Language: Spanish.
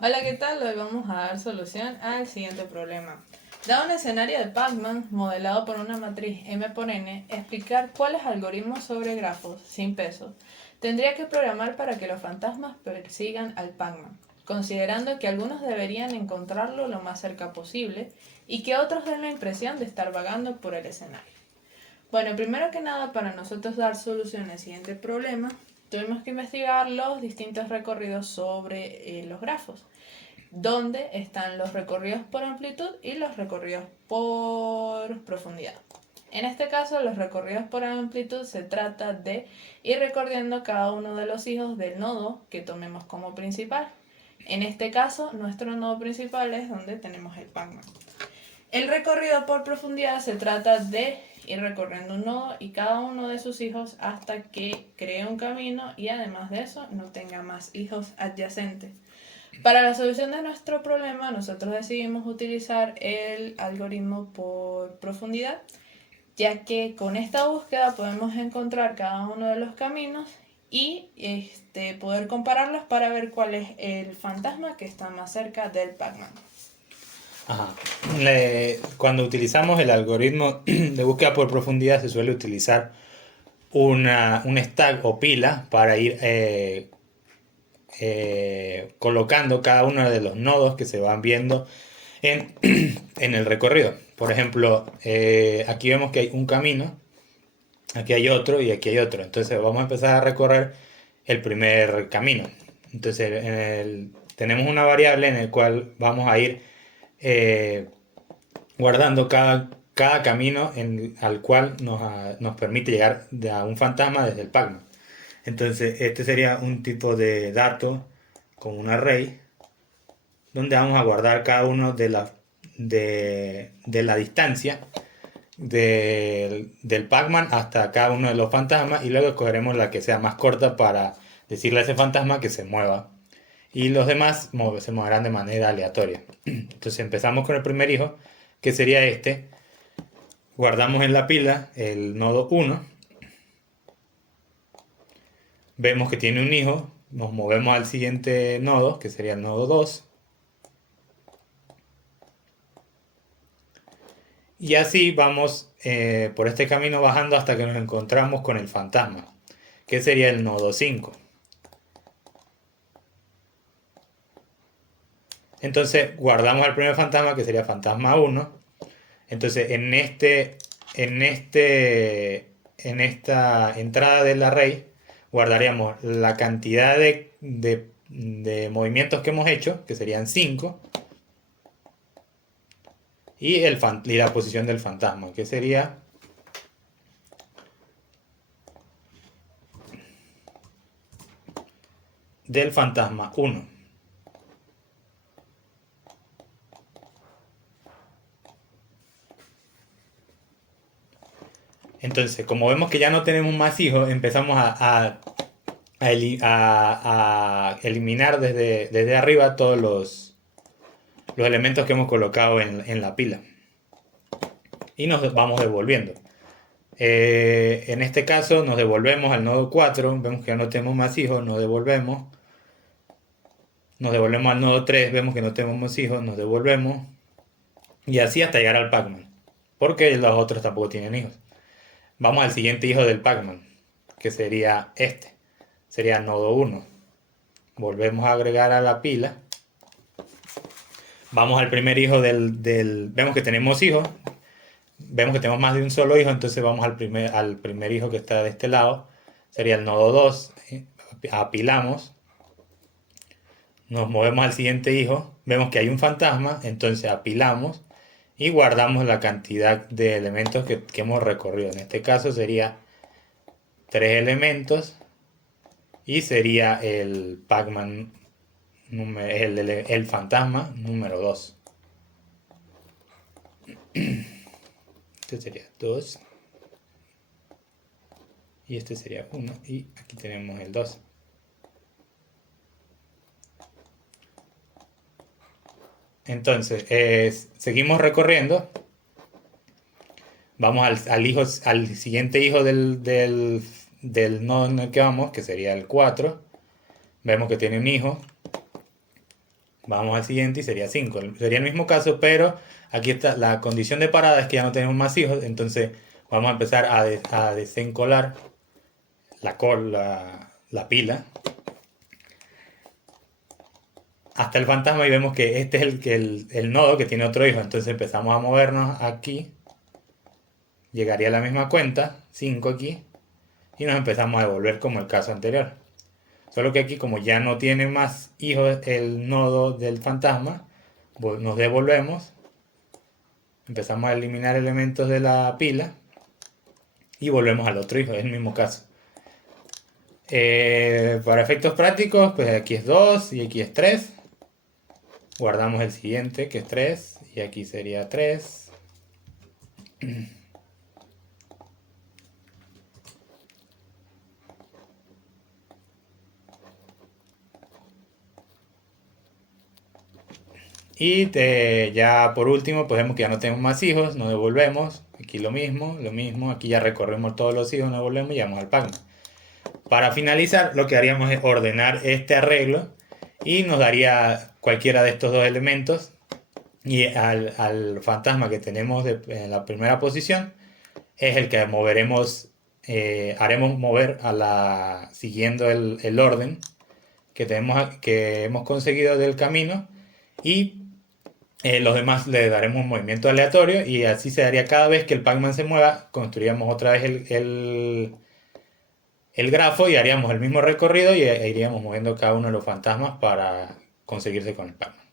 Hola, ¿qué tal? Hoy vamos a dar solución al siguiente problema. Dado un escenario de Pac-Man modelado por una matriz M por N, explicar cuáles algoritmos sobre grafos sin peso tendría que programar para que los fantasmas persigan al Pac-Man, considerando que algunos deberían encontrarlo lo más cerca posible y que otros den la impresión de estar vagando por el escenario. Bueno, primero que nada, para nosotros dar solución al siguiente problema, tuvimos que investigar los distintos recorridos sobre los grafos, donde están los recorridos por amplitud y los recorridos por profundidad. En este caso, los recorridos por amplitud se trata de ir recorriendo cada uno de los hijos del nodo que tomemos como principal. En este caso, nuestro nodo principal es donde tenemos el Pac-Man. El recorrido por profundidad se trata de ir recorriendo un nodo y cada uno de sus hijos hasta que cree un camino y además de eso no tenga más hijos adyacentes. Para la solución de nuestro problema, nosotros decidimos utilizar el algoritmo por profundidad, ya que con esta búsqueda podemos encontrar cada uno de los caminos y poder compararlos para ver cuál es el fantasma que está más cerca del Pac-Man. Ajá. Cuando utilizamos el algoritmo de búsqueda por profundidad se suele utilizar un stack o pila para ir colocando cada uno de los nodos que se van viendo en, en el recorrido. Por ejemplo, aquí vemos que hay un camino, aquí hay otro y aquí hay otro. Entonces vamos a empezar a recorrer el primer camino. Entonces tenemos una variable en la cual vamos a ir eh, guardando cada camino al cual nos permite llegar a un fantasma desde el Pac-Man. Entonces, este sería un tipo de dato con un array donde vamos a guardar cada uno de la distancia del Pac-Man hasta cada uno de los fantasmas y luego escogeremos la que sea más corta para decirle a ese fantasma que se mueva. Y los demás se moverán de manera aleatoria. Entonces empezamos con el primer hijo, que sería este. Guardamos en la pila el nodo uno. Vemos que tiene un hijo. Nos movemos al siguiente nodo, que sería el nodo 2. Y así vamos por este camino bajando hasta que nos encontramos con el fantasma, que sería el nodo 5. Entonces guardamos al primer fantasma, que sería fantasma uno. Entonces en esta entrada del array guardaríamos la cantidad de movimientos que hemos hecho, que serían 5, y la posición del fantasma, que sería del fantasma uno. Entonces, como vemos que ya no tenemos más hijos, empezamos a eliminar desde arriba todos los elementos que hemos colocado en la pila. Y nos vamos devolviendo. En este caso nos devolvemos al nodo 4, vemos que ya no tenemos más hijos, nos devolvemos al nodo 3, vemos que no tenemos más hijos, nos devolvemos, y así hasta llegar al Pac-Man, porque los otros tampoco tienen hijos. Vamos al siguiente hijo del Pac-Man, que sería este, sería nodo 1. Volvemos a agregar a la pila, vamos al primer hijo vemos que tenemos hijos, vemos que tenemos más de un solo hijo, entonces vamos al primer hijo que está de este lado, sería el nodo 2, apilamos, nos movemos al siguiente hijo, vemos que hay un fantasma, entonces apilamos y guardamos la cantidad de elementos que hemos recorrido. En este caso sería 3 elementos y sería el Pac-Man, el fantasma número 2. Este sería 2 y este sería 1 y aquí tenemos el 2. Entonces, seguimos recorriendo. Vamos al siguiente hijo del nodo en el que vamos, que sería el 4. Vemos que tiene un hijo. Vamos al siguiente y sería 5. Sería el mismo caso, pero aquí está la condición de parada, es que ya no tenemos más hijos, entonces vamos a empezar a desencolar la pila hasta el fantasma y vemos que este es el nodo que tiene otro hijo. Entonces empezamos a movernos aquí, llegaría a la misma cuenta, 5 aquí, y nos empezamos a devolver como el caso anterior. Solo que aquí, como ya no tiene más hijos el nodo del fantasma, nos devolvemos, empezamos a eliminar elementos de la pila y volvemos al otro hijo, es el mismo caso. Para efectos prácticos, pues aquí es 2 y aquí es 3. Guardamos el siguiente, que es 3, y aquí sería 3. Y ya por último, pues vemos que ya no tenemos más hijos, nos devolvemos. Aquí lo mismo. Aquí ya recorremos todos los hijos, nos devolvemos y llegamos al Pac-Man. Para finalizar, lo que haríamos es ordenar este arreglo y nos daría cualquiera de estos dos elementos. Y al fantasma que tenemos en la primera posición es el que moveremos, haremos mover siguiendo el orden que hemos conseguido del camino, y los demás le daremos un movimiento aleatorio y así se daría cada vez que el Pac-Man se mueva, construiríamos otra vez el grafo y haríamos el mismo recorrido e iríamos moviendo cada uno de los fantasmas para conseguirse con el Pac-Man.